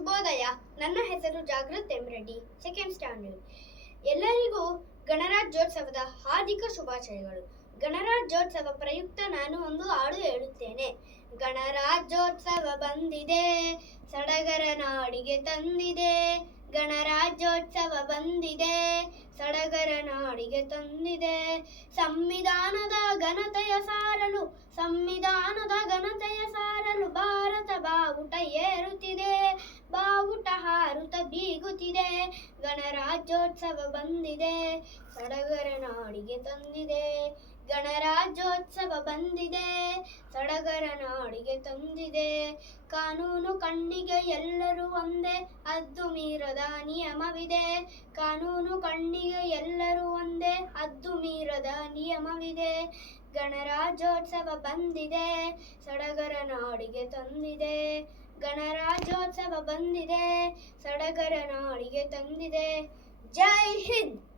ಶುಭೋದಯ. ನನ್ನ ಹೆಸರು Jagruth M Reddy, second standard. ಎಲ್ಲರಿಗೂ ಗಣರಾಜ್ಯೋತ್ಸವದ ಹಾರ್ದಿಕ ಶುಭಾಶಯಗಳು. ಗಣರಾಜ್ಯೋತ್ಸವ ಪ್ರಯುಕ್ತ ನಾನು ಒಂದು ಹಾಡು ಹೇಳುತ್ತೇನೆ. ಗಣರಾಜ್ಯೋತ್ಸವ ಬಂದಿದೆ, ಸಡಗರ ನಾಡಿಗೆ ತಂದಿದೆ. ಗಣರಾಜ್ಯೋತ್ಸವ ಬಂದಿದೆ, ಸಡಗರ ನಾಡಿಗೆ ತಂದಿದೆ. ಸಂವಿಧಾನದ ಘನತೆಯ ಸಾರಲು, ಸಂವಿಧಾನದ ಘನತೆಯ ಸಾರಲು ಭಾರತ ಬಾವುಟ ಏರುತ್ತಿದೆ, ಬಾವುಟ ಹಾರುತ್ತ ಬೀಗುತ್ತಿದೆ. ಗಣರಾಜ್ಯೋತ್ಸವ ಬಂದಿದೆ, ಸಡಗರ ನಾಡಿಗೆ ತಂದಿದೆ. ಗಣರಾಜ್ಯೋತ್ಸವ ಬಂದಿದೆ, ಸಡಗರ ನಾಡಿಗೆ ತಂದಿದೆ. ಕಾನೂನು ಕಣ್ಣಿಗೆ ಎಲ್ಲರೂ ಒಂದೇ, ಹದ್ದು ಮೀರದ ನಿಯಮವಿದೆ. ಕಾನೂನು ಕಣ್ಣಿಗೆ ಎಲ್ಲರೂ ಒಂದೇ, ಹದ್ದು ಮೀರದ ನಿಯಮವಿದೆ. ಗಣರಾಜ್ಯೋತ್ಸವ ಬಂದಿದೆ, ಸಡಗರ ನಾಡಿಗೆ ತಂದಿದೆ. ಗಣರಾಜ್ಯೋತ್ಸವ ಬಂದಿದೆ, ಸಡಗರ ನಾಡಿಗೆ ತಂದಿದೆ. ಜೈ ಹಿಂದ್.